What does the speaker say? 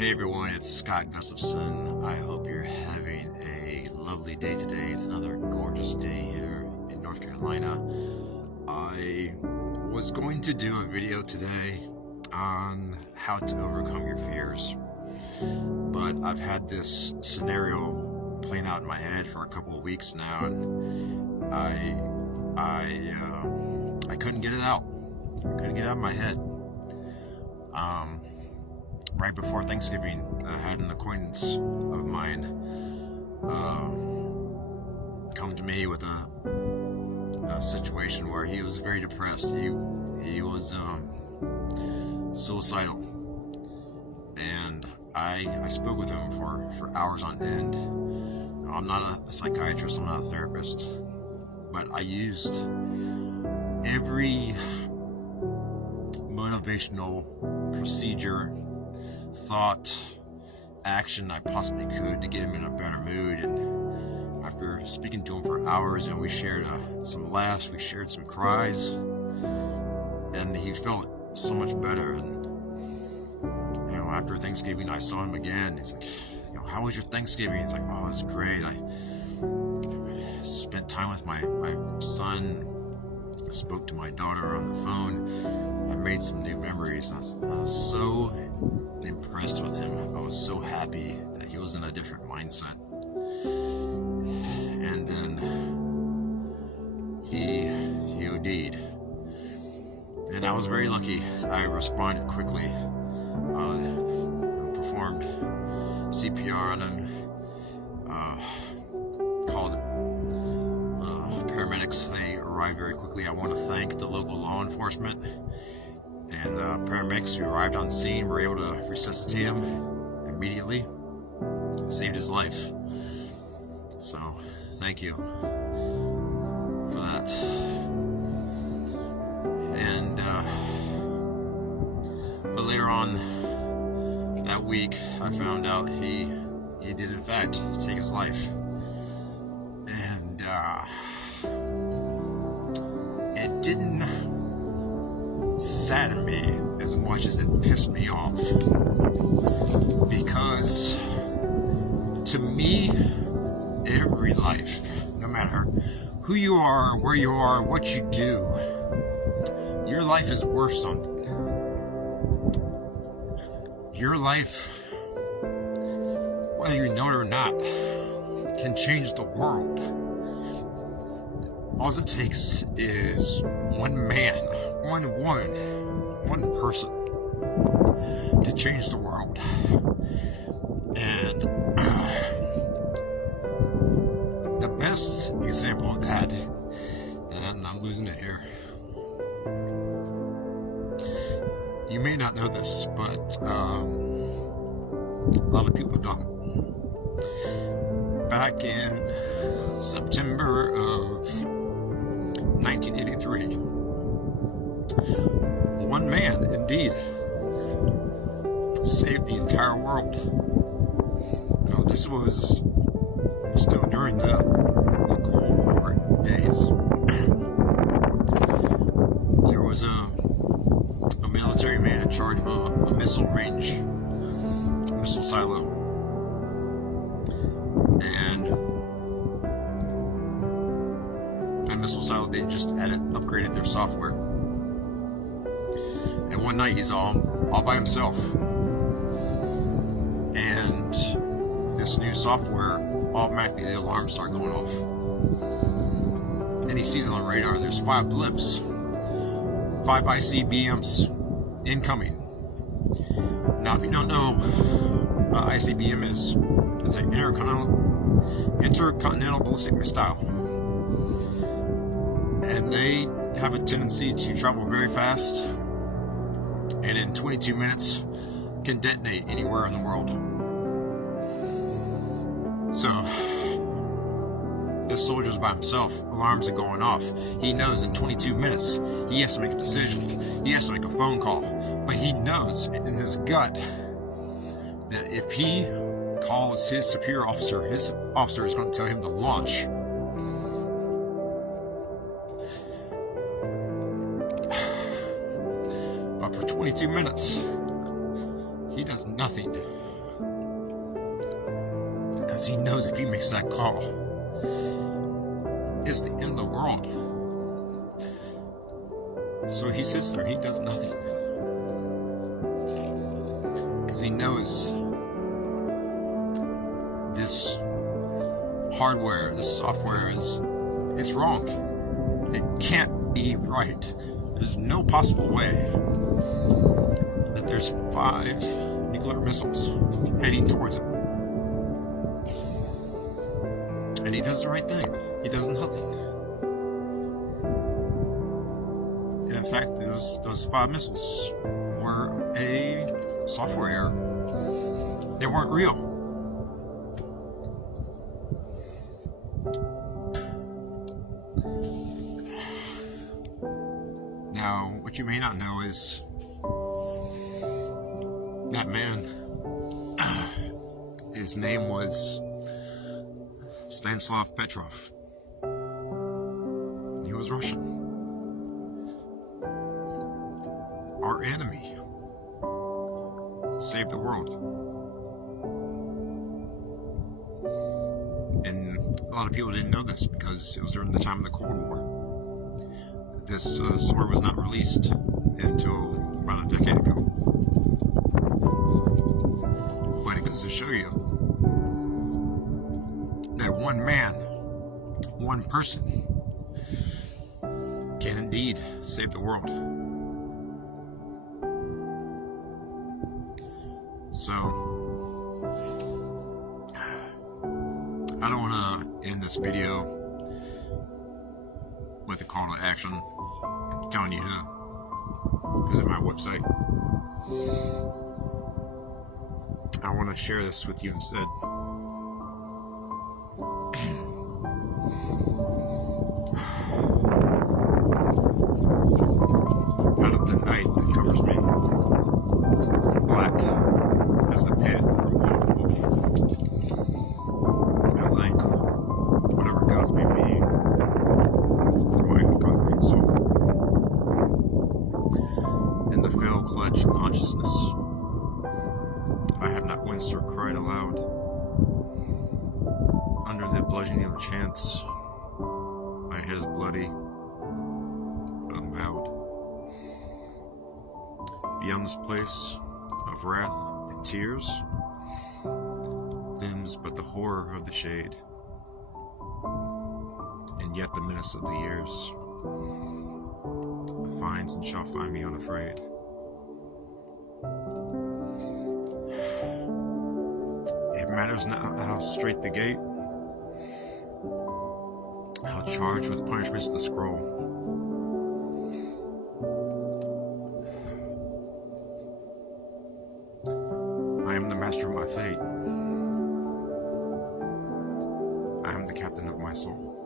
Hey everyone, it's Scott Gustafson. I hope you're having a lovely day today. It's another gorgeous day here in North Carolina. I was going to do a video today on how to overcome your fears, but I've had this scenario playing out in my head for a couple of weeks now, and I couldn't get it out. I couldn't get it out of my head. Right before Thanksgiving, I had an acquaintance of mine come to me with a situation where he was very depressed. He was suicidal, and I spoke with him for hours on end. I'm not a psychiatrist, I'm not a therapist, but I used every motivational procedure, thought, action I possibly could to get him in a better mood. And after speaking to him for hours, we shared some laughs, we shared some cries, and he felt so much better. And after Thanksgiving, I saw him again. He's like, how was your Thanksgiving? He's like, oh, it was great. I spent time with my son. I spoke to my daughter on the phone. I made some new memories. I was so impressed with him. I was so happy that he was in a different mindset. And then he OD'd. And I was very lucky. I responded quickly. Performed CPR on him. Called paramedics. They arrived very quickly. I want to thank the local law enforcement and paramedics who arrived on scene. Were able to resuscitate him immediately. Saved his life. So thank you for that. And but later on that week, I found out he did in fact take his life. And it didn't sadden me as much as it pissed me off, because to me, every life, no matter who you are, where you are, what you do, your life is worth something. Your life, whether you know it or not, can change the world. All it takes is one man, one woman, one person to change the world. And the best example of that, and I'm losing it here, you may not know this, but a lot of people don't. Back in September of 1983, one man indeed saved the entire world. Now, this was still during the Cold War days. There was a military man in charge of a missile range, a missile silo, and that missile silo, they just upgraded their software. And one night he's all by himself, and this new software, automatically the alarms start going off, and he sees on the radar there's 5 blips, 5 ICBMs incoming. Now, if you don't know what ICBM is, it's an intercontinental ballistic missile, and they have a tendency to travel very fast, and in 22 minutes can detonate anywhere in the world. So this soldier's by himself, alarms are going off. He knows in 22 minutes he has to make a decision, he has to make a phone call, but he knows in his gut that if he calls his superior officer, his officer is going to tell him to launch. But for 22 minutes, he does nothing. because he knows if he makes that call, it's the end of the world. So he sits there, he does nothing, because he knows this hardware, this software it's wrong. It can't be right. There's no possible way that there's 5 nuclear missiles heading towards him. And he does the right thing. He does nothing. And in fact, those 5 missiles were a software error. They weren't real. Now, what you may not know is that man, his name was Stanislav Petrov. He was Russian. Our enemy saved the world. And a lot of people didn't know this because it was during the time of the Cold War. This sword was not released until about a decade ago. But it goes to show you that one man, one person, can indeed save the world. So, I don't want to end this video with a call to action telling you to visit my website. I want to share this with you instead. Out of the night that covers me, black as the pit from hell. I thank whatever God's made me for my concrete soul. In the fell clutch of consciousness, I have not winced or cried aloud. Under the bludgeoning of chance, my head is bloody, but unbowed. Beyond this place of wrath and tears, limbs but the horror of the shade, and yet the menace of the years finds and shall find me unafraid. It matters not how straight the gate, how charged with punishments the scroll. I am the master of my fate. I am the captain of my soul.